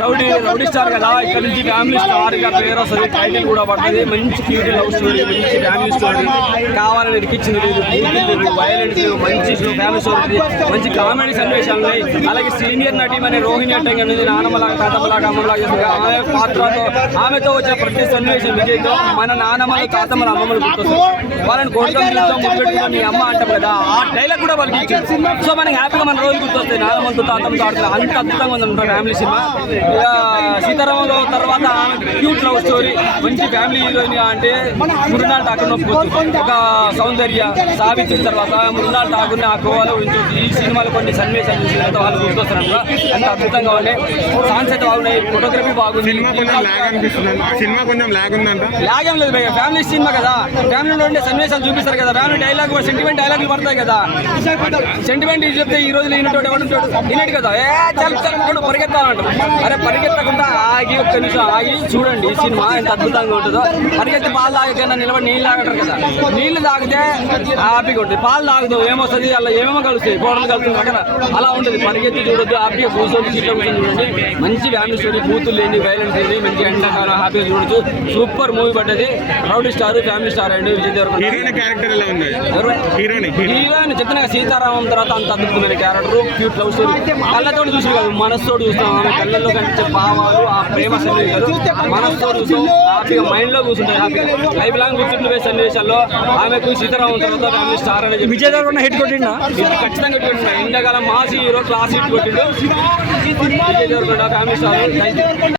Rowdy star కదా, ఇక్కడ నుంచి ఫ్యామిలీ స్టార్ గా పేరు వస్తుంది, టైటిల్ కూడా పడుతుంది. మంచి క్యూట్ లవ్ స్టోరీ, మంచి ఫ్యామిలీ స్టోరీ, కావాలని ఇరికిచ్చింది లేదు, వైలెన్స్ మంచి ఫ్యామిలీ స్టోరీ, మంచి కామెడీ సన్నివేశాలు ఉన్నాయి. అలాగే సీనియర్ నటి మన రోహిణి అట్టంగా నుంచి నానమ్మలాగా తాతమ్మలాగా అమ్మలాగా చేస్తుంది. ఆమె పాత్రతో ఆమెతో వచ్చిన ప్రతి సన్నివేశం విజయ్తో మన నానమ్మలు తాతమ్మల అమ్మమ్మలు గుర్తొస్తుంది. వాళ్ళని కోరుకుంటూ మీ అమ్మ అంటాం కదా, ఆ డైలాగ్ కూడా వాళ్ళకి ఇచ్చింది. సో మనకి హ్యాపీగా మన రోజు గుర్తొస్తాయి నానమ్మలతో తాతమ్మతో ఆడుతుంది. అంత అద్భుతంగా ఉంది ఫ్యామిలీ సినిమా. సీతారామంలో తర్వాత క్యూట్ లవ్ స్టోరీ, మంచి ఫ్యామిలీ హీరోయిన్ అంటే మృణాల్ ఠాకూర్ నొప్పుకోవచ్చు. ఒక సౌందర్య సావిత్రి తర్వాత మృణాల్ ఠాకూర్ని ఆ కోవాలో ఉంచవచ్చు. ఈ సినిమాలో కొన్ని సన్నివేశాలు చూసిన వాళ్ళు గుర్తొస్తున్నారు. అంత అద్భుతంగా ఉన్నాయి. సాంగ్స్ అయితే బాగున్నాయి, ఫోటోగ్రఫీ బాగుంది. లాగ్ ఏం లేదు భయ్య, ఫ్యామిలీ సినిమా కదా, ఫ్యామిలీలో ఉండే సన్నివేశాలు చూపిస్తారు కదా. ఫ్యామిలీ డైలాగ్ సెంటిమెంట్ డైలాగులు పడతాయి కదా. సెంటిమెంట్ చెప్తే ఈ రోజు ఈయనటోడు ఎవడుంటాడు వినట్టు కదా, చల్ పరిగెత్తాలంటారు. అరే పరిగెత్తకుండా ఆగి ఒక్క నిమిషం ఆగి చూడండి ఈ సినిమా ఎంత అద్భుతంగా ఉంటుందో. పరిగెత్తి పాలు తాగకైనా నిలబడి నీళ్ళు తాగంటారు కదా, నీళ్లు తాగితే హ్యాపీగా ఉంటుంది. పాలు తాగుతావు ఏమొస్తుంది, అలా ఏమేమో కలుస్తాయి, పౌడర్లు కలుస్తుంది అక్కడ, అలా ఉంటుంది. పరిగెత్తి చూడొద్దు, హ్యాపీగా కూర్చొని సీట్లో కూర్చొని చూడండి. మంచి ఫ్యామిలీ స్టోరీ, బూతులు లేని వైలెన్స్ లేని మంచి ఎండాకాలం హ్యాపీగా చూడొచ్చు. సూపర్ మూవీ పడ్డది. రౌడీ స్టార్ ఫ్యామిలీ స్టార్ అండి విజయ్ దేవరకొండ. హీరోయిన్ చెప్తున్నా సీతారామం తర్వాత అంత అద్భుతమైన క్యారెక్టర్, క్యూట్ లవ్ స్టోరీ. కళ్ళతో చూసి కాదు మనసుతో చూస్తాం. ఆమె కళ్ళల్లో కనిపించే భావాలు, ఆ ప్రేమ సన్నివేశాలు మనసుతో చూస్తాం. హ్యాపీగా మైండ్ లో కూర్చుంటాయి. హ్యాపీగా లైఫ్ లాంగ్ గుర్తుండిపోయే సన్నివేశాల్లో ఆమెకు సీతారామం తర్వాత ఫ్యామిలీ స్టార్ అనేది విజయ్ దేవరకొండ హిట్ కొట్టిండా, ఖచ్చితంగా హిట్ కొట్టిండా. ఎండాకాలం మాసి హీరో క్లాస్ హిట్ కొట్టిండు విజయ్ దేవరకొండ ఫ్యామిలీ స్టార్.